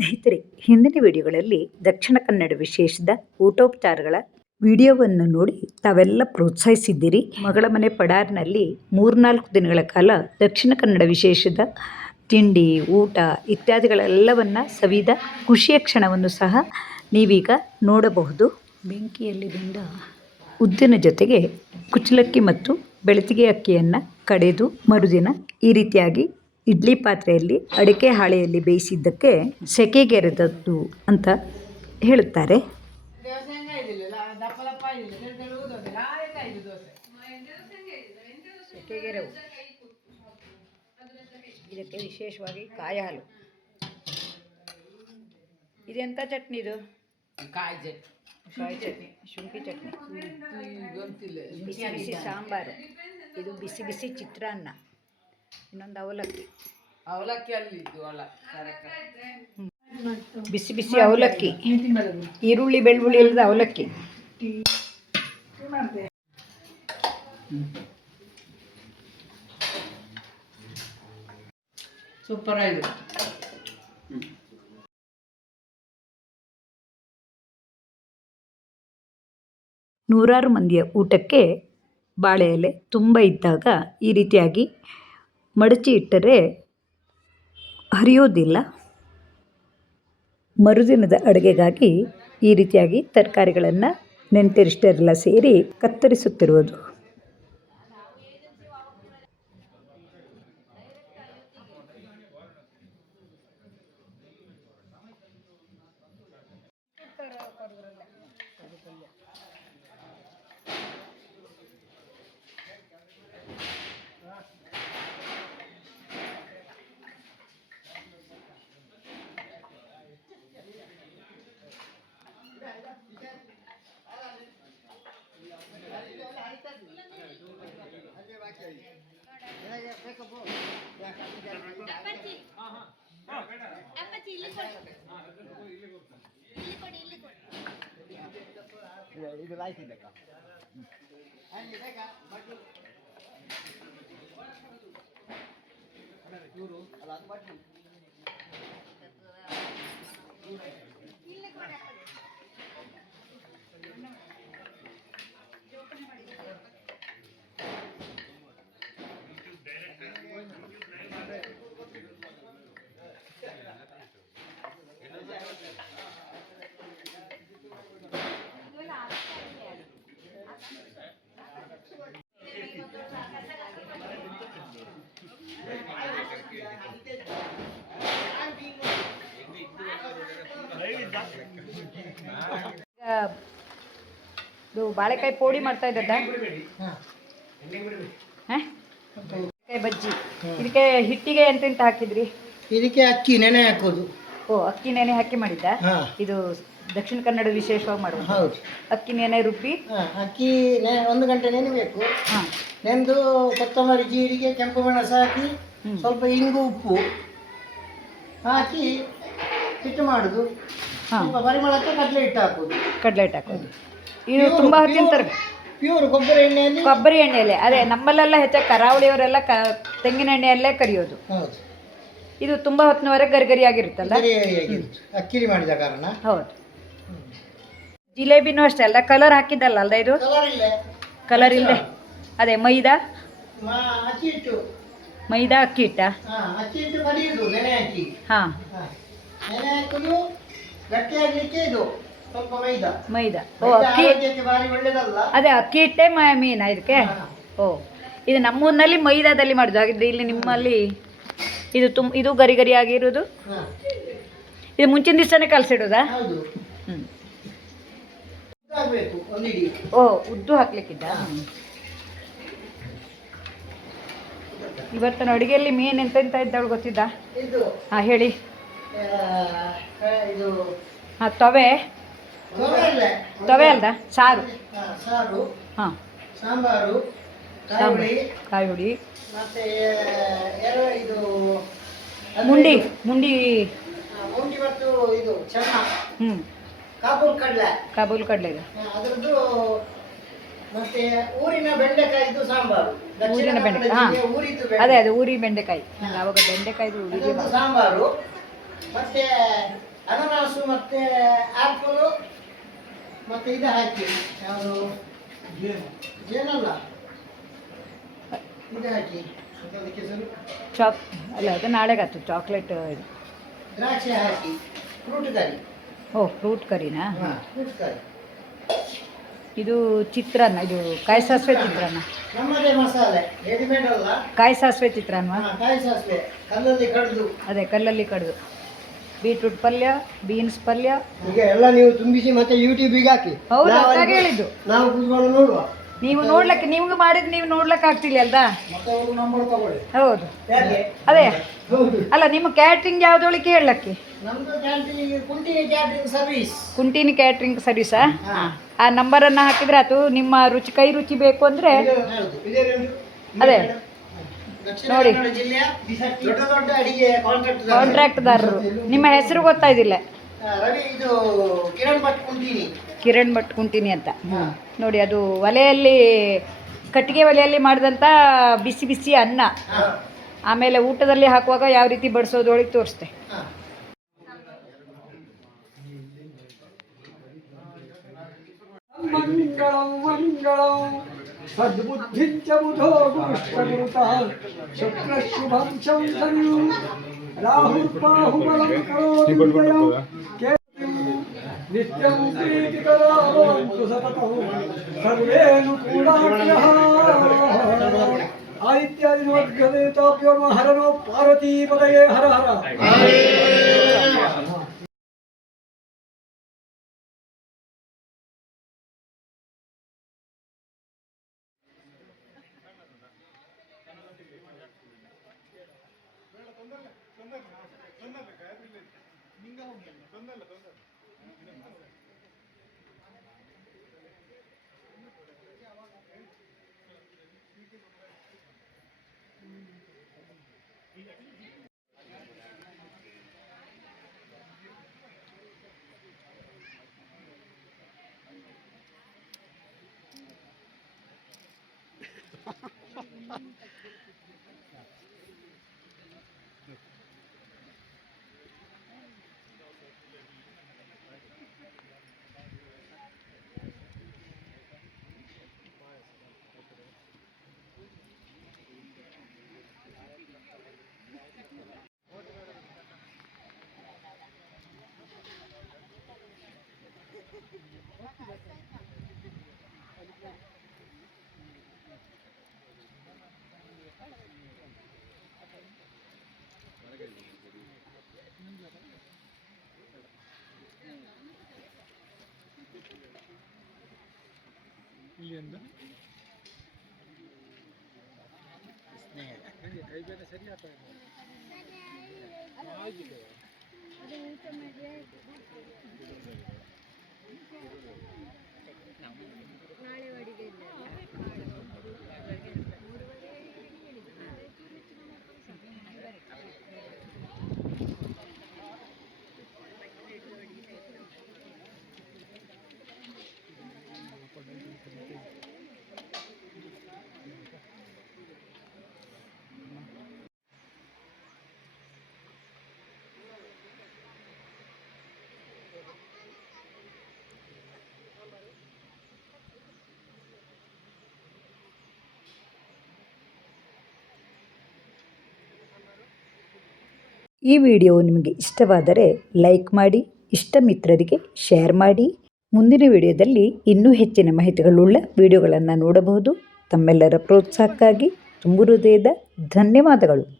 ಸ್ನೇಹಿತರೆ, ಹಿಂದಿನ ವಿಡಿಯೋಗಳಲ್ಲಿ ದಕ್ಷಿಣ ಕನ್ನಡ ವಿಶೇಷದ ಊಟೋಪಚಾರಗಳ ವಿಡಿಯೋವನ್ನು ನೋಡಿ ತಾವೆಲ್ಲ ಪ್ರೋತ್ಸಾಹಿಸಿದ್ದೀರಿ. ಮಗಳ ಮನೆ ಪಡಾರ್ನಲ್ಲಿ ಮೂರ್ನಾಲ್ಕು ದಿನಗಳ ಕಾಲ ದಕ್ಷಿಣ ಕನ್ನಡ ವಿಶೇಷದ ತಿಂಡಿ, ಊಟ ಇತ್ಯಾದಿಗಳೆಲ್ಲವನ್ನು ಸವಿದ ಖುಷಿಯ ಕ್ಷಣವನ್ನು ಸಹ ನೀವೀಗ ನೋಡಬಹುದು. ಬೆಂಕಿಯಲ್ಲಿ ಬಂದ ಉದ್ದಿನ ಜೊತೆಗೆ ಕುಚ್ಚಲಕ್ಕಿ ಮತ್ತು ಬೆಳತಿಗೆ ಅಕ್ಕಿಯನ್ನು ಕಡೆದು ಮರುದಿನ ಈ ರೀತಿಯಾಗಿ ಇಡ್ಲಿ ಪಾತ್ರೆಯಲ್ಲಿ ಅಡಿಕೆ ಹಾಳೆಯಲ್ಲಿ ಬೇಯಿಸಿದ್ದಕ್ಕೆ ಸೆಕೆಗೆರೆದದ್ದು ಅಂತ ಹೇಳುತ್ತಾರೆ. ಸೆಕೆಗೆರೆವು ಇದಕ್ಕೆ ವಿಶೇಷವಾಗಿ ಕಾಯ ಹಾಲು ಇದೆಂಥ ಚಟ್ನಿ ಇದು? ಕಾಯಿ ಚಟ್ನಿ. ಕಾಯಿ ಚಟ್ನಿ ಶುಂಠಿ ಚಟ್ನಿ. ಬಿಸಿ ಬಿಸಿ ಸಾಂಬಾರು. ಇದು ಬಿಸಿ ಬಿಸಿ ಚಿತ್ರಾನ್ನ. ಇನ್ನೊಂದು ಅವಲಕ್ಕಿ. ಅವಲಕ್ಕಿ ಅಲ್ಲಿದ್ದು ಅಲ್ಲ ಬಿಸಿ ಬಿಸಿ ಅವಲಕ್ಕಿ. ಈರುಳ್ಳಿ ಬೆಳ್ಳುಳ್ಳಿ ಇಲ್ಲದ ಅವಲಕ್ಕಿ. ಸೂಪರ್ ಆಗಿದೆ. ನೂರಾರು ಮಂದಿಯ ಊಟಕ್ಕೆ ಬಾಳೆ ಎಲೆ ತುಂಬ ಇದ್ದಾಗ ಈ ರೀತಿಯಾಗಿ ಮಡಚಿ ಇಟ್ಟರೆ ಹರಿಯೋದಿಲ್ಲ. ಮರುದಿನದ ಅಡುಗೆಗಾಗಿ ಈ ರೀತಿಯಾಗಿ ತರಕಾರಿಗಳನ್ನು ನೆಂಟರಿಷ್ಟರೆಲ್ಲ ಸೇರಿ ಕತ್ತರಿಸುತ್ತಿರುವುದು. ಇದು ಲಾಯ್ತಿ ಇದಕ್ಕ ಇವರು ಅಲ್ಲ ಅದು ಬಟ್ಟು ಬಾಳೆಕಾಯಿ ಪೋಡಿ ಮಾಡ್ತಾ ಇದ್ದದ್ದ ಬಾಳೆಕಾಯಿ ಬಜ್ಜಿ. ಇದಕ್ಕೆ ಹಿಟ್ಟಿಗೆ ಎಂತೆಂತ ಹಾಕಿದ್ರಿ? ಇದಕ್ಕೆ ಅಕ್ಕಿ ನೆನೆ ಹಾಕೋದು. ಓ ಅಕ್ಕಿ ನೆನೆ ಹಾಕಿ ಮಾಡಿದ್ದ? ಇದು ದಕ್ಷಿಣ ಕನ್ನಡ ವಿಶೇಷವಾಗಿ ಮಾಡುವ ಅಕ್ಕಿ ನೆನೆ ರುಬ್ಬಿ? ಅಕ್ಕಿ ಒಂದು ಗಂಟೆ ನೆನೆಬೇಕು. ಹಾಂ. ನೆಂದು ಕೊತ್ತಂಬರಿ ಜೀರಿಗೆ ಕೆಂಪು ಮೆಣಸು ಹಾಕಿ ಸ್ವಲ್ಪ ಇಂಗು ಉಪ್ಪು ಹಾಕಿ ಹಿಟ್ಟು ಮಾಡುದು. ಪರಿಮಳಕ್ಕೆ ಕಡಲೆ ಹಿಟ್ಟು ಹಾಕೋದು. ಕಡಲೆ ಹಿಟ್ಟು ಹಾಕೋದು. ಇದು ತುಂಬ ಹೊತ್ತಿನ ತರ ಪ್ಯೂರ್ ಕೊಬ್ಬರಿ ಎಣ್ಣೆಯಲ್ಲಿ? ಕೊಬ್ಬರಿ ಎಣ್ಣೆಯಲ್ಲೇ. ಅದೇ ನಮ್ಮಲ್ಲೆಲ್ಲ ಹೆಚ್ಚಾಗಿ ಕರಾವಳಿಯವರೆಲ್ಲ ಕ ತೆಂಗಿನ ಎಣ್ಣೆಯಲ್ಲೇ ಕರಿಯೋದು. ಹೌದು. ಇದು ತುಂಬ ಹೊತ್ತಿನವರೆಗೆ ಗರಿಗರಿಯಾಗಿರುತ್ತಲ್ಲ? ಅಕ್ಕಿಲಿ ಮಾಡಿದ ಕಾರಣ. ಹೌದು. ಜಿಲೇಬಿನೂ ಅಷ್ಟೇ ಅಲ್ಲ ಕಲರ್ ಹಾಕಿದ್ದಲ್ಲ ಅಲ್ಲ ಇದು? ಕಲರ್ ಇಲ್ಲ. ಕಲರ್ ಇಲ್ಲದೆ ಅದೇ ಮೈದಾ? ಮೈದಾ ಅಕ್ಕಿ ಹಿಟ್ಟ ಹಾ ಅಕ್ಕಿ ಹಿಟ್ಟು ಕಡಿಯುದು ನೆನೆ ಹಾಂ. ಹಾ. ನೆನೆ ಹಾಕುದು ಗಟ್ಟಿ ಆಗ್ಲಿಕ್ಕೆ ಇದು. ಮೈದಾ. ಮೈದಾ. ಓ ಅಕ್ಕಿ. ಅದೇ ಅಕ್ಕಿ ಹಿಟ್ಟೆ ಮೀನಾ ಇದಕ್ಕೆ. ಓ ಇದು ನಮ್ಮೂರಿನಲ್ಲಿ ಮೈದಾದಲ್ಲಿ ಮಾಡೋದು. ಹಾಗಿದ್ರೆ ಇಲ್ಲಿ ನಿಮ್ಮಲ್ಲಿ ಇದು ತುಮ್ ಇದು ಗರಿ ಗರಿ ಆಗಿರೋದು? ಇದು ಮುಂಚಿನ ದಿವಸನೇ ಕಲಸಿಡೋದಾ? ಹ್ಞೂ ಓ ಉದ್ದು ಹಾಕ್ಲಿಕ್ಕಿದ್ದ? ಇವತ್ತಿನ ಅಡುಗೆಯಲ್ಲಿ ಮೀನ್ ಎಂತೆಂತ ಇದ್ದಾಳು ಗೊತ್ತಿದ್ದ? ಹಾಂ ಹೇಳಿ. ಹಾಂ ತವೆ. ತವೆ ಅಲ್ದ? ಸಾರು? ಹಾ, ಸಾರು. ಹಾಂ. ಸಾಂಬಾರು ಕಾಯಿ ಕಾಯಿ ಹುಡಿ. ಮತ್ತೆ ಇದು ಮುಂಡಿ ಮುಂಡಿ. ಮುಂಡಿ ಮತ್ತು ಇದು ಚೆನ್ನ ಹ್ಞೂ ಕಾಬೂಲ್ ಕಡಲೆ. ಕಾಬೂಲ್ ಕಡಲೆ ಅದರದ್ದು ಮತ್ತೆ ಊರಿನ ಬೆಂಡೆಕಾಯಿದು ಸಾಂಬಾರು. ಊರಿನ ಬೆಂಡೆಕಾಯಿ, ಹಾ. ಅದೇ ಅದೇ ಊರಿ ಬೆಂಡೆಕಾಯಿ. ನಂಗೆ ಅವಾಗ ಬೆಂಡೆಕಾಯಿದು ಸಾಂಬಾರು. ಮತ್ತೆ ಅನನಾಸು ಮತ್ತೆ ಆ್ಯಪಲು. ಮತ್ತೆ ಇದು ಹಾಕಿ. ಯಾವುದು? ಜೇನಲ್ಲ. ಇದು ಹಾಕಿ. ಚಾಕ್ ಅಲ್ಲ ಅದು ನಾಳೆಗಾತು ಚಾಕ್ಲೇಟ್ ಇದು. ದ್ರಾಕ್ಷಿ ಹಾಕಿ. Fruit curry. Oh fruit Karina? ಹಾಂ ಫ್ರೂಟ್ ಕರಿ. ಇದು ಚಿತ್ರಾನ್ನ ಇದು ಕಾಯಿ ಸಾಸಿವೆ ಚಿತ್ರಾನ್ನ. ನಮ್ಮದೇ ಮಸಾಲೆ. ರೆಡಿಮೇಡ್ ಅಲ್ಲ. ಕಾಯಿ ಸಾಸಿವೆ ಚಿತ್ರಾನ್ನ? ಹಾ, ಕಾಯಿ ಸಾಸಿವೆ. ಕಲ್ಲಲ್ಲಿ ಕಡ್ದು. ಅದೇ ಕಲ್ಲಲ್ಲಿ ಕಡ್ದು. ಬೀಟ್ರೂಟ್ ಪಲ್ಯ ಬೀನ್ಸ್ ಪಲ್ಯ. ಈಗ ಎಲ್ಲ ನೀವು ತುಂಬಿಸಿ ಮತ್ತೆ ಯೂಟ್ಯೂಬಿಗೆ ಹಾಕಿ. ಹೌದು ಅದಾಗೆ ಹೇಳಿದ್ದು. ನಾವು ಕೂತ್ಕೊಂಡು ನೋಡುವ. ನೀವು ನೋಡ್ಲಕ್ಕೆ ನಿಮ್ಗೆ ಮಾಡಿದ್ ನೀವು ನೋಡ್ಲಕ್ಕೆ ಆಗ್ತಿಲ್ಲ ಅಲ್ದಾ ತಗೊಳ್ಳಿ. ಹೌದು. ಅದೇ. ಅಲ್ಲ ನಿಮ್ಮ ಕ್ಯಾಟ್ರಿಂಗ್ ಯಾವ್ದೊಳಿ ಸರ್ವಿಸ್ ಕುಂಟಿನಿ ಕ್ಯಾಟ್ರಿಂಗ್ ಸರ್ವಿಸ್ ಆ? ಆ ನಂಬರನ್ನು ಹಾಕಿದ್ರೆ ಅದು ನಿಮ್ಮ ರುಚಿ ಕೈ ರುಚಿ ಬೇಕು ಅಂದರೆ ಅದೇ. ನೋಡಿ. ದೊಡ್ಡ ದೊಡ್ಡ ಅಡಿಗೆ ಕಾಂಟ್ರಾಕ್ಟ್ ಕಾಂಟ್ರಾಕ್ಟ್ದಾರರು ನಿಮ್ಮ ಹೆಸರು ಗೊತ್ತಾಯ್ದಿಲ್ಲ ರವಿ ಇದು ಕಿರಣ್ ಭಟ್ ಕುಂಟಿನಿ. ಕಿರಣ್ ಭಟ್ ಕುಂಟಿನಿ ಅಂತ. ನೋಡಿ ಅದು ಒಲೆಯಲ್ಲಿ ಕಟ್ಟಿಗೆ ಒಲೆಯಲ್ಲಿ ಮಾಡಿದಂಥ ಬಿಸಿ ಬಿಸಿ ಅನ್ನ. ಆಮೇಲೆ ಊಟದಲ್ಲಿ ಹಾಕುವಾಗ ಯಾವ ರೀತಿ ಬಡಿಸೋದು ಒಳಗೆ ತೋರಿಸ್ತೆ. সদ্বুদ্ধিঞ্চ বুধো গুরুষ্টগুরুতাল শুক্রশুভং সংসরু রাহু বাহুবলং করোতি বিজয়ং কেতিম নিত্যং প্রীতিকরাবন্তু সততঃ সর্বে নুকুলাগ্রহ আদিত্যাদি নমদ্গলে তাপ্যর্ম হরণ পার্বতী পদয়ে হর হর হরে। मङ्गलं सद्बुद्धिञ्च बुधो गुरुष्टगुरुतः शुक्रशुभं शंसनु राहुर्बाहुबलं करोति विजयं कीर्तिं नित्यं ಇಲ್ಲಿ ಒಂದು ಸ್ನೇಹ ನನಗೆ ಕೈ ಬೇರೆ ಸರಿ ಆಗ್ತಾ ಇದೆ ನಾಳೆ ಅಡಿಗೆ. ಈ ವಿಡಿಯೋ ನಿಮಗೆ ಇಷ್ಟವಾದರೆ ಲೈಕ್ ಮಾಡಿ ಇಷ್ಟ ಮಿತ್ರರಿಗೆ ಶೇರ್ ಮಾಡಿ. ಮುಂದಿನ ವಿಡಿಯೋದಲ್ಲಿ ಇನ್ನೂ ಹೆಚ್ಚಿನ ಮಾಹಿತಿಗಳುಳ್ಳ ವಿಡಿಯೋಗಳನ್ನು ನೋಡಬಹುದು. ತಮ್ಮೆಲ್ಲರ ಪ್ರೋತ್ಸಾಹಕ್ಕಾಗಿ ತುಂಬು ಹೃದಯದ ಧನ್ಯವಾದಗಳು.